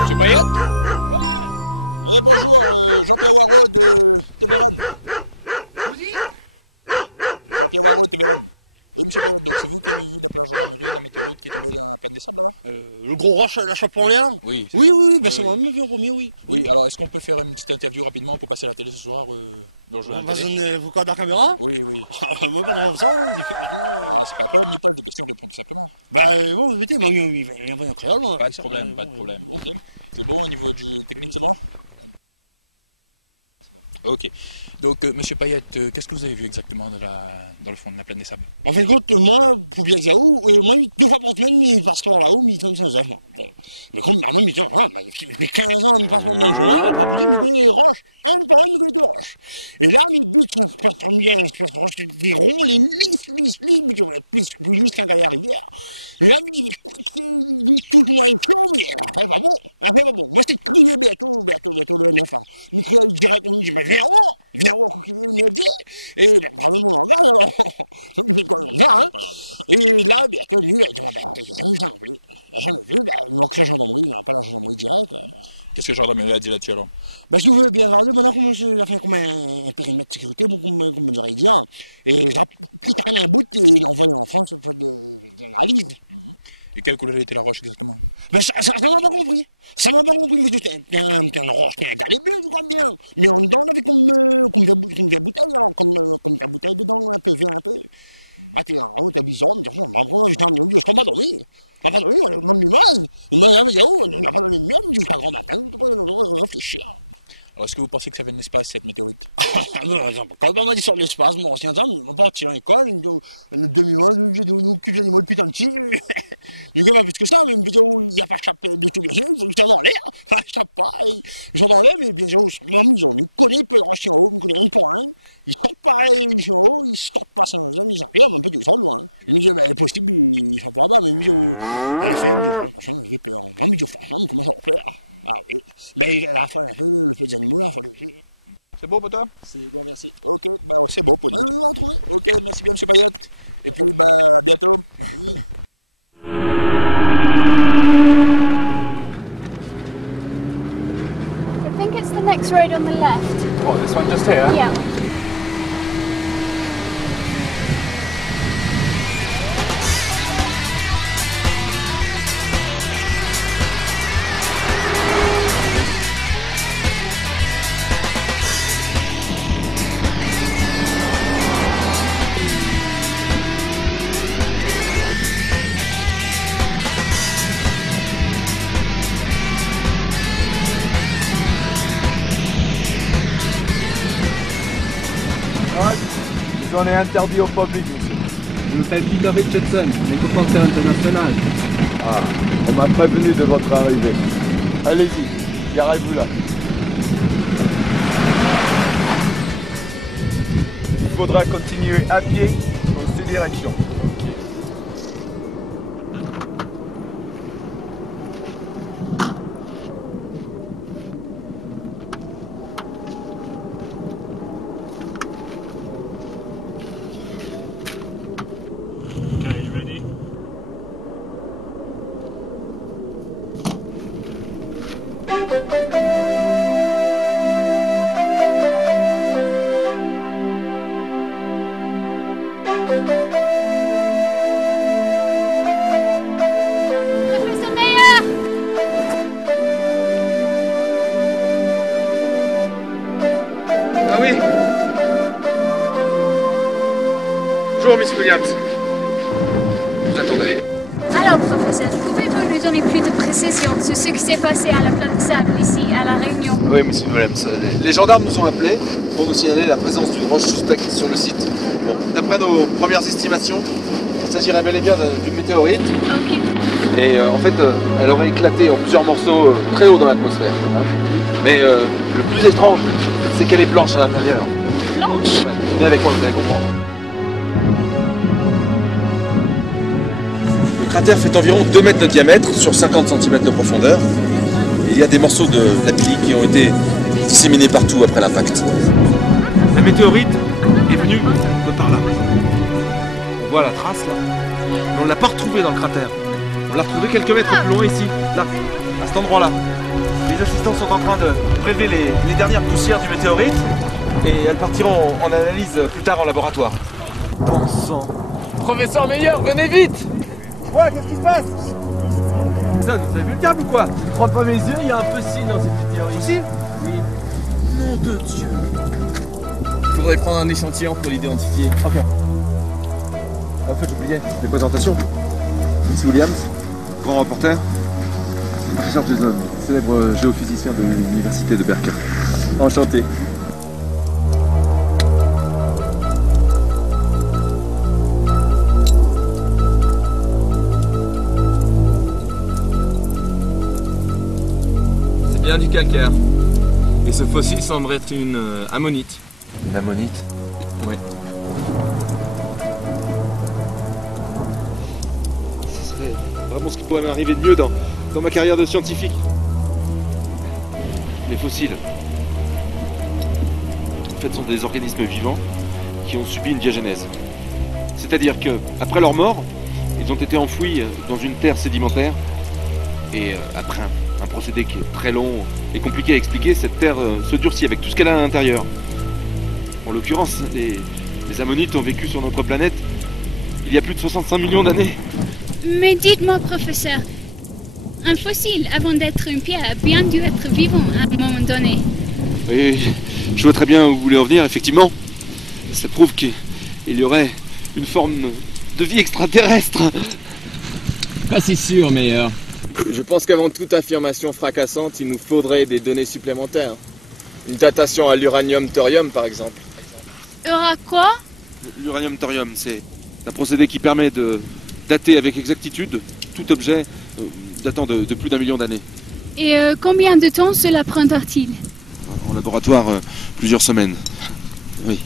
Monsieur Payette? Bonjour, Jean-Pierre Waro de Teveren. Jean-Pierre Waro de Teveren. Oui, monsieur Payette, donc c'est vous qui avez vu d'après la gendarmerie la météorite qui est tombée dans la plaine des sables là-bas? Le gros roche, la chope en l'air? Oui. Oui, ben c'est moi-même vu en premier, oui. Oui, alors est-ce qu'on peut faire une petite interview rapidement pour passer à la télé ce soir dans le journal On va télé? donner vos codes de la caméra? Oui, oui. Moi, pas de ça, franchement. Ah, c'est pas un problème, il n'y a pas de questions, réponds tout simplement. Bah, bon, vous mettez, moi, il va y avoir un créole, moi. Pas de problème, pas de problème. Ok. C'est bon au niveau du technique, c'est bon? Ok. Donc, monsieur Payette, qu'est-ce que vous avez vu exactement dans le fond de la plaine des sables? En fin de compte, moi, pour bien dire où, moi, 2 fois par semaine, il passe par là-haut, mais il tombe sans effort. Mais comme maman, il dit, mais 15 ans, il passe par le même chemin, il n'a pas vous dire, mais il connaît les roches, un par un, il connaît 2 roches. Et là, il bute, ça se passe bien, ça se passe roches, des ronds, les lisses, mais tu vois, plus lisses qu'un gars à la rivière. Et là, il dit, mais touche-moi une chose, mais elle fait pas bon. Moi, c'est de crier bientôt le 9 ans. Il crie direct, on me dit, mais viens haut, qu'il est le métier. Et ben, parle mon langage, alors. Ça me fait quoi comme ça, hein. Et là, bientôt, lui, il dit, ben, j'ai jamais vu ça non plus. J'ai jamais vu, ben, il manque la gendarmerie, il n'y a pas la gendarmerie directe. Qu'est-ce que la gendarmerie a dit là-dessus alors? Ben, si vous voulez bien regarder, maintenant, comment il a fait comme un périmètre de sécurité, comme vous auriez dit. Et là, plus t'as rien un bout, et il envoie en France, il fait des analyses. Et quelle couleur était la roche exactement? Ben ça m'a pas compris. Ça m'a pas compris, mais c'était un roche, un galet bleu, je crois bien. Mais en dedans, on avait comme une bouteille, alors, comme une bouteille dedans, un peu vert, un peu. Ah, t'es bizarre, mais je crois pas dormir. On n'a pas dormi, on m'a mis mal. Il m'a dit, oh, on n'a pas donné de miel, jusqu'à grand matin, on va réfléchir. Alors, est-ce que vous pensez que ça vient de l'espace, cette météorite? Quand on m'a dit sur l'espace, mon ancien temps, il m'a parti à l'école, une demi-mois, nous occupe les animaux depuis tant de petit. Il n'y a pas plus que ça, mais il n'y a pas de chape de tout bien sûr, il faut que je sois dans l'air. Je ne chape pas, je suis dans l'air, mais bien sûr, il connaît peu de roches en haut, il connaît un pour un. Ils ne sortent pas les en haut, ils ne sortent pas Saint-Jean, ils arrivent un peu, ils sortent loin. Il me dit, ben, possible, ils ne sont pas là-bas, mais il me dit, elle fait, il me dit, franchement, j'ai peur. Moi, il me dit, franchement, comment ça va faire? Ah oui, mais à la fin, le fait des animaux, là, il faut le faire. C'est beau pour toi? C'est bon, merci. Ok, bah c'est beau pour nous. On va retrouver. Ok, merci bien, monsieur Payette. Et puis, bah, à bientôt. Oui. I think it's the next road on the left. What, this one just here? Yeah. J'en ai interdit au public, monsieur. Je m'appelle Peter Richardson, négociateur international. Ah, on m'a prévenu de votre arrivée. Allez-y, garez-vous là. Il faudra continuer à pied dans ces directions. Professeur Meyer! Ah oui. Bonjour, Miss Williams. Je vous attendais. Alors, professeur, pouvez-vous nous donner plus de précisions précision sur ce qui s'est passé à la plaine de sable ici, à La Réunion. Oui, monsieur Williams. Les gendarmes nous ont appelés pour nous signaler la présence d'une roche suspecte sur le site. Bon, d'après nos premières estimations, il s'agirait bel et bien d'une météorite. Ok. Et en fait, elle aurait éclaté en plusieurs morceaux très haut dans l'atmosphère. Hein. Mais le plus étrange, c'est qu'elle est blanche à l'intérieur. Blanche? Venez avec moi, vous allez comprendre. Le cratère fait environ 2 mètres de diamètre sur 50 cm de profondeur. Et il y a des morceaux de lapilli qui ont été disséminés partout après l'impact. La météorite est venue de par là. On voit la trace là. Mais on ne l'a pas retrouvée dans le cratère. On l'a retrouvée quelques mètres plus loin ici, là, à cet endroit-là. Les assistants sont en train de prélever les dernières poussières du météorite et elles partiront en analyse plus tard en laboratoire. Bon sang. Professeur Meilleur, venez vite! Ouais, qu'est-ce qui se passe? Putain, vous avez vu le câble ou quoi? Je crois pas mes yeux, il y a un fossile dans cette météorite. Ici? Oui. Nom de Dieu. Il faudrait prendre un échantillon pour l'identifier. Ok. En fait, j'oubliais les présentations. Ici Williams, grand reporter. Professeur Jason, célèbre géophysicien de l'université de Berkeley. Enchanté. C'est bien du calcaire. Et ce fossile semble être une ammonite. Une ammonite? Oui. Ce serait vraiment ce qui pourrait m'arriver de mieux dans ma carrière de scientifique. Les fossiles, en fait, sont des organismes vivants qui ont subi une diagenèse. C'est-à-dire qu'après leur mort, ils ont été enfouis dans une terre sédimentaire et après un procédé qui est très long et compliqué à expliquer, cette terre se durcit avec tout ce qu'elle a à l'intérieur. En l'occurrence, les ammonites ont vécu sur notre planète il y a plus de 65 millions d'années. Mais dites-moi, professeur, un fossile, avant d'être une pierre, a bien dû être vivant à un moment donné. Oui, je vois très bien où vous voulez en venir, effectivement. Ça prouve qu'il y aurait une forme de vie extraterrestre. Pas si sûr, Meilleur. Je pense qu'avant toute affirmation fracassante, il nous faudrait des données supplémentaires. Une datation à l'uranium-thorium, par exemple. Aura quoi? L'uranium-thorium, c'est un procédé qui permet de dater avec exactitude tout objet datant de plus d'1 million d'années. Et combien de temps cela prendra-t-il? En laboratoire, plusieurs semaines. Oui.